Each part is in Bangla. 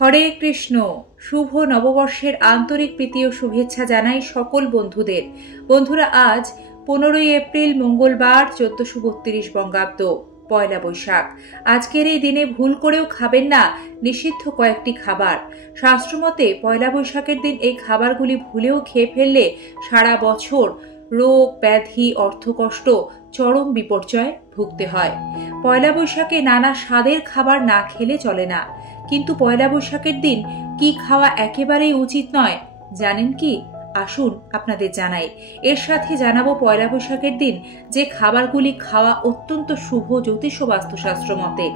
হরে কৃষ্ণ। শুভ নববর্ষের আন্তরিক প্রীতি ও শুভেচ্ছা জানাই সকল বন্ধুদের। বন্ধুরা, আজ 15 এপ্রিল মঙ্গলবার 1432 বঙ্গাব্দ, পয়লা বৈশাখ। আজকের এই দিনে ভুল করেও খাবেন না নিষিদ্ধ কয়েকটি খাবার। শাস্ত্রমতে পয়লা বৈশাখের দিন এই খাবারগুলি ভুলেও খেয়ে ফেললে সারা বছর রোগ ব্যাধি অর্থকষ্ট চরম বিপর্যয় ভুগতে হয়। পয়লা বৈশাখে নানা স্বাদের খাবার না খেলে চলে না, কিন্তু পয়লা বৈশাখের দিন কি খাওয়া একেবারেই উচিত নয় জানেন কি? আসুন আপনাদের জানাই। এর সাথে জানাবো পয়লা বৈশাখের দিন যে খাবারগুলি খাওয়া অত্যন্ত শুভ জ্যোতিষ ও বাস্তুশাস্ত্র মতে।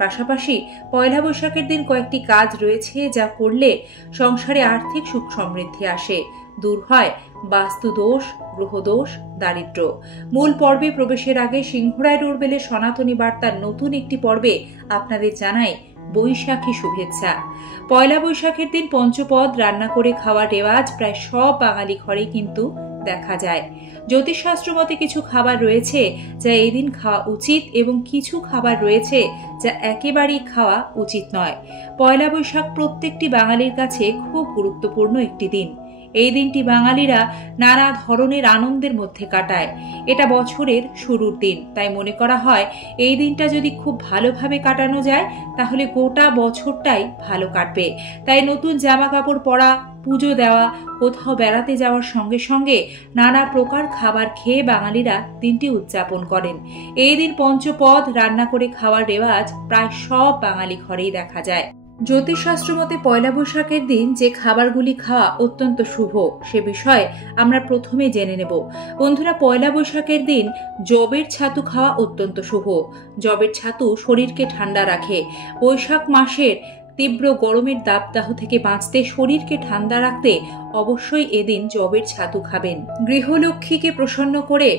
পাশাপাশি পয়লা বৈশাখের দিন কয়েকটি কাজ রয়েছে যা করলে সংসারে আর্থিক সুখ সমৃদ্ধি আসে, দূর হয় বাস্তুদোষ, গ্রহদোষ, দারিদ্র্য। মূল পর্বে প্রবেশের আগে সিংহরায় ডোরবেলের সনাতনী বার্তার নতুন একটি পর্বে আপনাদের জানাই বৈশাখী শুভেচ্ছা। পয়লা বৈশাখের দিন পঞ্চপদ রান্না করে খাওয়ার রেওয়াজ প্রায় সব বাঙালি ঘরে কিন্তু দেখা যায়। জ্যোতিষশাস্ত্র মতে কিছু খাবার রয়েছে যা এই দিন খাওয়া উচিত এবং কিছু খাবার রয়েছে যা একেবারেই খাওয়া উচিত নয়। পয়লা বৈশাখ প্রত্যেকটি বাঙালির কাছে খুব গুরুত্বপূর্ণ একটি দিন। এই দিনটি বাঙালিরা নানা ধরনের আনন্দের মধ্যে কাটায়। এটা বছরের শুরুর দিন, তাই মনে করা হয় এই দিনটা যদি খুব ভালোভাবে কাটানো যায় তাহলে গোটা বছরটাই ভালো কাটবে। তাই নতুন জামা কাপড় পরা, পুজো দেওয়া, কোথাও বেড়াতে যাওয়ার সঙ্গে সঙ্গে নানা প্রকার খাবার খেয়ে বাঙালিরা দিনটি উদযাপন করেন। এই দিন পঞ্চপদ রান্না করে খাওয়ার রেওয়াজ প্রায় সব বাঙালি ঘরেই দেখা যায়। জ্যোতিষশাস্ত্র মতে পয়লা বৈশাখের দিন যে খাবারগুলি খাওয়া অত্যন্ত শুভ সে বিষয়ে আমরা প্রথমে জেনে নেব। বন্ধুরা, পয়লা বৈশাখের দিন জবের ছাতু খাওয়া অত্যন্ত শুভ। জবের ছাতু শরীরকে ঠান্ডা রাখে। বৈশাখ মাসের তীব্র গরমের দাবদাহ থেকে বাঁচতে, শরীরকে ঠান্ডা রাখতে অবশ্যই এদিন জবের ছাতু খাবেন। গৃহলক্ষ্মীকে প্রসন্ন করে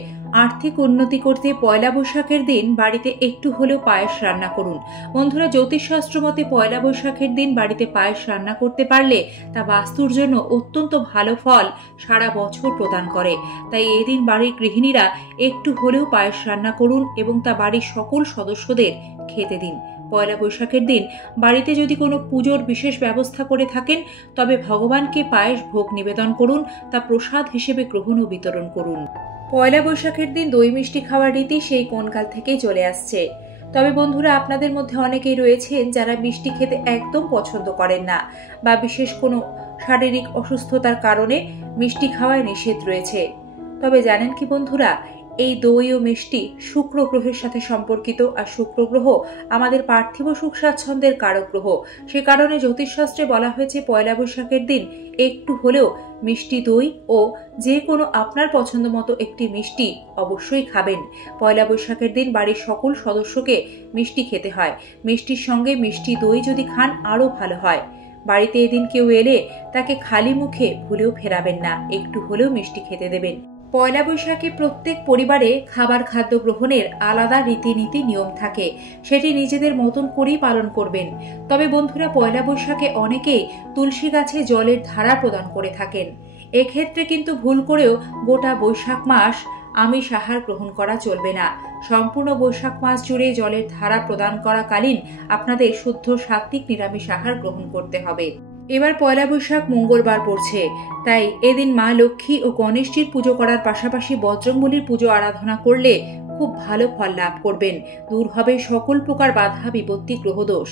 আর্থিক উন্নতি করতে পয়লা বৈশাখের দিন বাড়িতে একটু হলেও পায়েস রান্না করুন। বন্ধুরা, জ্যোতিষশাস্ত্র মতে পয়লা বৈশাখের দিন বাড়িতে পায়েস রান্না করতে পারলে তা বাস্তুর জন্য অত্যন্ত ভালো ফল সারা বছর প্রদান করে। তাই এই দিন বাড়ির গৃহিণীরা একটু হলেও পায়েস রান্না করুন এবং তা বাড়ির সকল সদস্যদের খেতে দিন। পয়লা বৈশাখের দিন বাড়িতে যদি কোনো পুজোর বিশেষ ব্যবস্থা করে থাকেন তবে ভগবানকে পায়েস ভোগ নিবেদন করুন, তা প্রসাদ হিসেবে গ্রহণ ও বিতরণ করুন। পয়লা বৈশাখের দিন দই মিষ্টি খাওয়ার রীতি সেই কোনকাল থেকেই চলে আসছে। তবে বন্ধুরা, আপনাদের মধ্যে অনেকেই রয়েছেন যারা মিষ্টি খেতে একদম পছন্দ করেন না বা বিশেষ কোনো শারীরিক অসুস্থতার কারণে মিষ্টি খাওয়ায় নিষেধ রয়েছে। তবে জানেন কি বন্ধুরা, এই দই ও মিষ্টি শুক্র গ্রহের সাথে সম্পর্কিত, আর শুক্র গ্রহ আমাদের পার্থিব সুখ স্বাচ্ছন্দ্যের কারক গ্রহ। সে কারণে জ্যোতিষশাস্ত্রে বলা হয়েছে পয়লা বৈশাখের দিন একটু হলেও মিষ্টি দই ও যে কোনো আপনার পছন্দ মতো একটি মিষ্টি অবশ্যই খাবেন। পয়লা বৈশাখের দিন বাড়ির সকল সদস্যকে মিষ্টি খেতে হয়। মিষ্টির সঙ্গে মিষ্টি দই যদি খান আরও ভালো হয়। বাড়িতে এদিন কেউ এলে তাকে খালি মুখে ভুলেও ফেরাবেন না, একটু হলেও মিষ্টি খেতে দেবেন। পয়লা বৈশাখে প্রত্যেক পরিবারে খাদ্য গ্রহণের আলাদা রীতিনীতি নিয়ম থাকে, সেটি নিজেদের মতন করেই পালন করবেন। তবে বন্ধুরা, পয়লা বৈশাখে অনেকেই তুলসী গাছে জলের ধারা প্রদান করে থাকেন। এক্ষেত্রে কিন্তু ভুল করেও গোটা বৈশাখ মাস আমিষ আহার গ্রহণ করা চলবে না। সম্পূর্ণ বৈশাখ মাস জুড়ে জলের ধারা প্রদান করাকালীন আপনাদের শুদ্ধ সাত্ত্বিক নিরামিষ আহার গ্রহণ করতে হবে। এবার পয়লা বৈশাখ মঙ্গলবার পড়ছে, তাই এদিন মা লক্ষ্মী ও গণেশজির পুজো করার পাশাপাশি বজরংবলীর পুজো আরাধনা করলে খুব ভালো ফল লাভ করবেন। দূর হবে সকল প্রকার বাধা বিপত্তি গ্রহদোষ।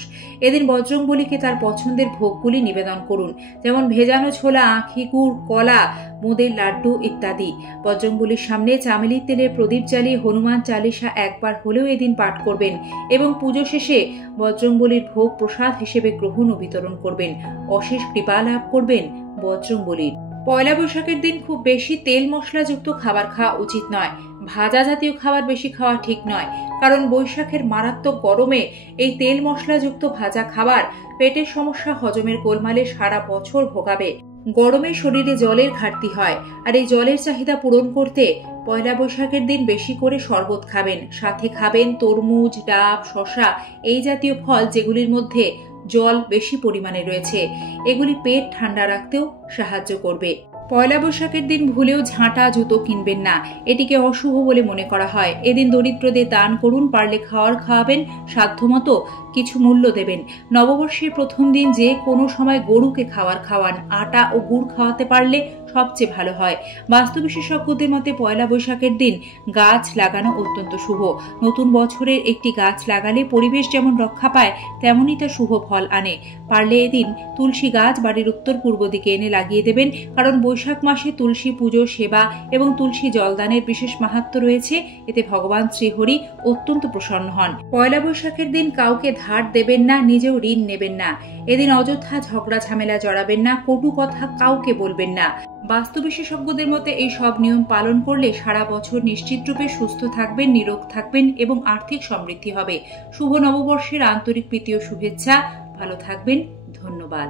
এদিন বজরংবলীকে তার পছন্দের ভোগগুলি নিবেদন করুন, যেমন ভেজানো ছোলা, আখি গুড়, কলা, বোঁদের লাড্ডু ইত্যাদি। বজরংবলীর সামনে চামেলির তেলের প্রদীপ জ্বালিয়ে হনুমান চালিসা একবার হলেও এদিন পাঠ করবেন এবং পুজো শেষে বজরংবলীর ভোগ প্রসাদ হিসেবে গ্রহণ ও বিতরণ করবেন। অশেষ কৃপা লাভ করবেন বজরংবলীর। পয়লা বৈশাখের দিন খুব বেশি তেল মশলাযুক্ত খাবার খাওয়া উচিত নয়। ভাজা জাতীয় খাবার বেশি খাওয়া ঠিক নয়, কারণ বৈশাখের মারাত্মক গরমে এই তেল মশলাযুক্ত ভাজা খাবার পেটের সমস্যা, হজমের গোলমালে সারা বছর ভোগাবে। গরমে শরীরে জলের ঘাটতি হয়, আর এই জলের চাহিদা পূরণ করতে পয়লা বৈশাখের দিন বেশি করে শরবত খাবেন। সাথে খাবেন তরমুজ, ডাব, শসা, এই জাতীয় ফল যেগুলির মধ্যে জল বেশি পরিমাণে রয়েছে। এগুলি পেট ঠান্ডা রাখতেও সাহায্য করবে। পয়লা বৈশাখের দিন ভুলেও ঝাঁটা জুতো কিনবেন না, এটিকে অশুভ বলে মনে করা হয়। এদিন দরিদ্রদের দান করুন, পারলে খাওয়াবেন সাধ্যমতো, কিছু মূল্য দেবেন। নববর্ষের প্রথম দিন যে কোনো সময় গরুকে খাবার খাওয়ান, আটা ও গুড় খাওয়াতে পারলে সবচেয়ে ভালো হয়। বাস্তু বিশেষজ্ঞদের মতে পয়লা বৈশাখের দিন গাছ লাগানো অত্যন্ত শুভ। নতুন বছরের একটি গাছ লাগালে পরিবেশ যেমন রক্ষা পায় তেমনই তা শুভ ফল আনে। পারলে এদিন তুলসী গাছ বাড়ির উত্তর পূর্ব দিকে এনে লাগিয়ে দেবেন, কারণ বৈশাখ মাসে তুলসী পুজো, সেবা এবং তুলসী জলদানের বিশেষ মাহাত্ম্য রয়েছে। এতে ভগবান শ্রীহরি অত্যন্ত প্রসন্ন হন। পয়লা বৈশাখের দিন কাউকে ধার দেবেন না, নিজেও ঋণ নেবেন না। এদিন অযথা ঝগড়া ঝামেলা জড়াবেন না, কটু কথা কাউকে বলবেন না। বাস্তু বিশেষজ্ঞদের মতে এই সব নিয়ম পালন করলে সারা বছর নিশ্চিতরূপে সুস্থ থাকবেন, নিরোগ থাকবেন এবং আর্থিক সমৃদ্ধি হবে। শুভ নববর্ষের আন্তরিক প্রীতি ও শুভেচ্ছা। ভালো থাকবেন। ধন্যবাদ।